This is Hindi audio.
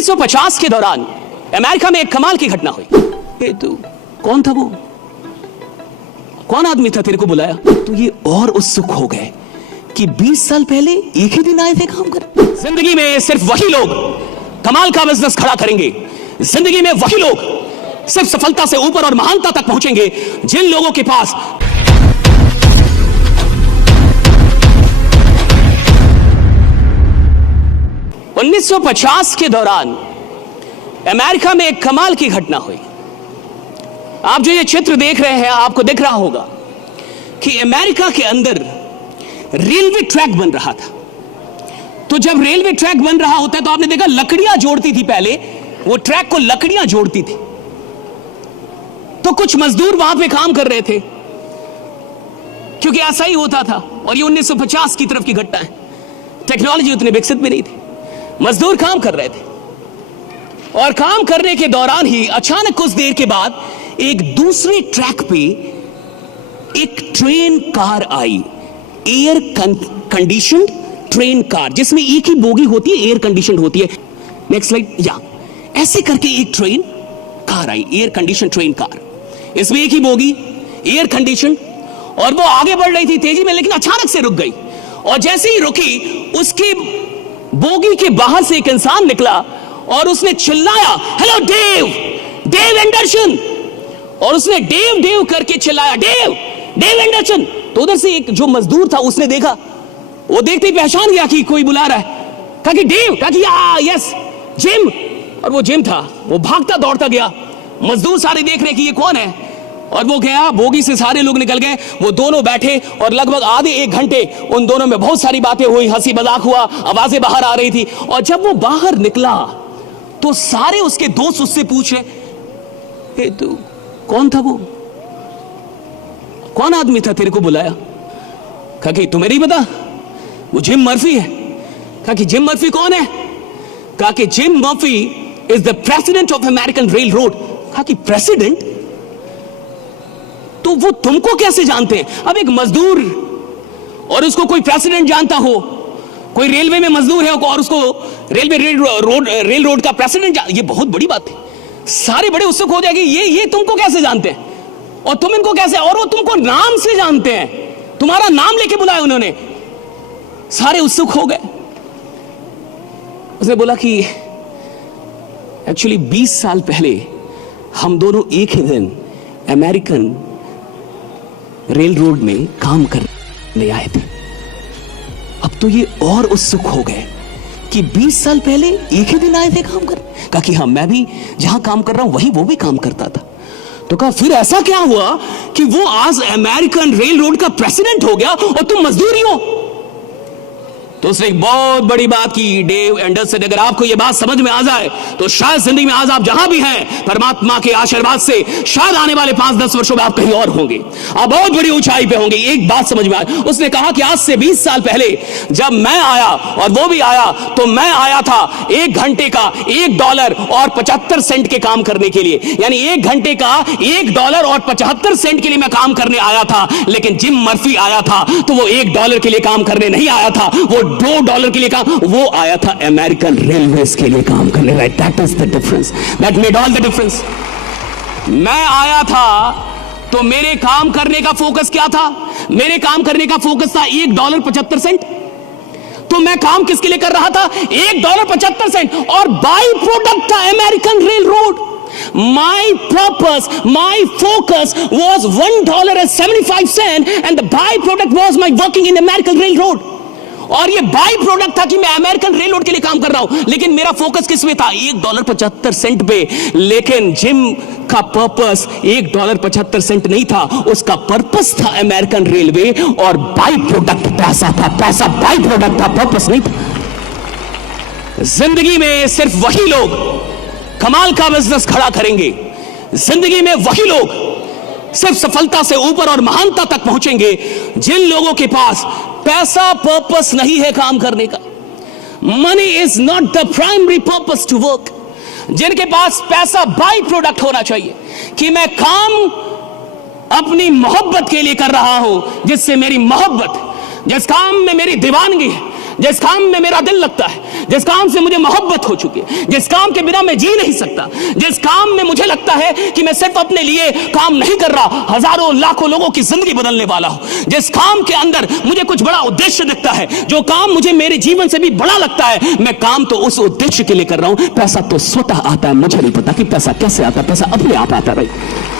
1950 के दौरान अमेरिका में एक कमाल की घटना हुई। तो कौन था वो? कौन आदमी था तेरे को बुलाया? तो ये और उत्सुक हो गए कि 20 साल पहले एक ही दिन आए थे काम कर। जिंदगी में सिर्फ वही लोग कमाल का बिजनेस खड़ा करेंगे, जिंदगी में वही लोग सिर्फ सफलता से ऊपर और महानता तक पहुंचेंगे जिन लोगों के पास $1950 के दौरान अमेरिका में एक कमाल की घटना हुई। आप जो ये चित्र देख रहे हैं, आपको दिख रहा होगा कि अमेरिका के अंदर रेलवे ट्रैक बन रहा था। तो जब रेलवे ट्रैक बन रहा होता है तो आपने देखा लकड़ियां जोड़ती थी, पहले वो ट्रैक को लकड़ियां जोड़ती थी। तो कुछ मजदूर वहां पे काम कर रहे थे, क्योंकि ऐसा ही होता था। और ये 1950 की तरफ की घटना है, टेक्नोलॉजी उतनी विकसित भी नहीं थी। मजदूर काम कर रहे थे और काम करने के दौरान ही अचानक कुछ देर के बाद एक दूसरे ट्रैक पे एक ट्रेन कार आई, एयर कंडीशनड ट्रेन कार, जिसमें एक ही बोगी होती है, एयर कंडीशन होती है। Next slide. या ऐसे करके एक ट्रेन कार आई, एयर कंडीशन ट्रेन कार, इसमें एक ही बोगी, एयर कंडीशन, और वो आगे बढ़ रही थी तेजी में, लेकिन अचानक से रुक गई। और जैसे ही रुकी, उसके बोगी के बाहर से एक इंसान निकला और उसने चिल्लाया, हेलो डेव, डेव एंडरसन। और उसने डेव डेव करके चिल्लाया, डेव, डेव एंडरसन। तो उधर से एक जो मजदूर था उसने देखा, वो देखते ही पहचान गया कि कोई बुला रहा है। कहा कि डेव, कहा कि यस जिम। और वो जिम था। वो भागता दौड़ता गया, मजदूर सारे देख रहे कि ये कौन है, और वो गया, बोगी से सारे लोग निकल गए, वो दोनों बैठे और लगभग आधे एक घंटे उन दोनों में बहुत सारी बातें हुई, हंसी मजाक हुआ, आवाजें बाहर आ रही थी। और जब वो बाहर निकला तो सारे उसके दोस्त उससे पूछे, तू कौन था? वो कौन आदमी था तेरे को बुलाया? कहा कि तुम्हें नहीं पता, वो जिम मर्फी है। कहा कि जिम मर्फी कौन है? कहा कि gym Murphy is the president of American rail road. कहा कि प्रेसिडेंट? तो वो तुमको कैसे जानते हैं? अब एक मजदूर और उसको कोई प्रेसिडेंट जानता हो, कोई रेलवे में मजदूर है और उसको रेल रोड का प्रेसिडेंट, ये बहुत बड़ी बात है। सारे बड़े उत्सुक हो जाएंगे, ये तुमको कैसे जानते हैं और तुम इनको कैसे, और वो तुमको नाम से जानते हैं, तुम्हारा नाम लेके बुलाया उन्होंने। सारे उत्सुक हो गए। उसने बोला कि एक्चुअली 20 साल पहले हम दोनों एक ही दिन अमेरिकन रेल रोड में काम करने आए थे। अब तो ये और उत्सुक हो गए कि 20 साल पहले एक ही दिन आए थे काम कर। कहा कि हाँ, मैं भी जहां काम कर रहा हूं वहीं वो भी काम करता था। तो कहा फिर ऐसा क्या हुआ कि वो आज अमेरिकन रेल रोड का प्रेसिडेंट हो गया और तुम मजदूर ही हो? तो उसने एक बहुत बड़ी बात की, डेव एंडरसन, अगर आपको यह बात समझ में आ जाए तो शायद जिंदगी में आज आप जहां भी हैं, परमात्मा के आशीर्वाद से शायद आने वाले 5-10 वर्षों में आप कहीं और होंगे, आप बहुत बड़ी ऊंचाई पे होंगे। एक बात समझ में आई, उसने कहा कि आज से 20 साल पहले जब मैं आया और वो भी आया, तो मैं आया था 1 घंटे का $1.75 के काम करने के लिए, यानी 1 घंटे का $1.75 के लिए मैं काम करने आया था। लेकिन जिम मर्फी आया था तो वो $1 के लिए काम करने नहीं आया था, वो $2 के लिए काम, वो आया था अमेरिकन रेलवेज के लिए काम करने। Right, that is the difference, that made all the difference. मैं आया था तो मेरे काम करने का फोकस क्या था? मेरे काम करने का फोकस था $1.75। तो मैं काम किसके लिए कर रहा था? $1.75, और बाई प्रोडक्ट था American rail road. My purpose, my focus was $1.75 and the byproduct was my working in American Railroad. और ये बाई प्रोडक्ट था कि मैं अमेरिकन रेल रोड के लिए काम कर रहा हूं, लेकिन मेरा फोकस किस में था? $1.75 पे। लेकिन जिम का पर्पस $1.75 नहीं था, उसका पर्पस था अमेरिकन रेलवे, और बाई प्रोडक्ट पैसा था। पैसा बाई प्रोडक्ट था, पर्पस नहीं था। जिंदगी में सिर्फ वही लोग कमाल का बिजनेस खड़ा करेंगे, जिंदगी में वही लोग सिर्फ सफलता से ऊपर और महानता तक पहुंचेंगे जिन लोगों के पास पैसा पर्पस नहीं है काम करने का। Money is not the primary purpose to work. जिनके पास पैसा बाई प्रोडक्ट होना चाहिए कि मैं काम अपनी मोहब्बत के लिए कर रहा हूं, जिससे मेरी मोहब्बत, जिस काम में मेरी दीवानगी है, जिस काम में मेरा दिल लगता है, जिस काम से मुझे मोहब्बत हो चुकी है, जिस काम के बिना मैं जी नहीं सकता, जिस काम में मुझे लगता है कि मैं सिर्फ अपने लिए काम नहीं कर रहा, हजारों लाखों लोगों की जिंदगी बदलने वाला हूं, जिस काम के अंदर मुझे कुछ बड़ा उद्देश्य दिखता है, जो काम मुझे मेरे जीवन से भी बड़ा लगता है, मैं काम तो उस उद्देश्य के लिए कर रहा हूं। पैसा तो स्वतः आता है, मुझे नहीं पता कि पैसा कैसे आता है, पैसा अपने आप आता है भाई।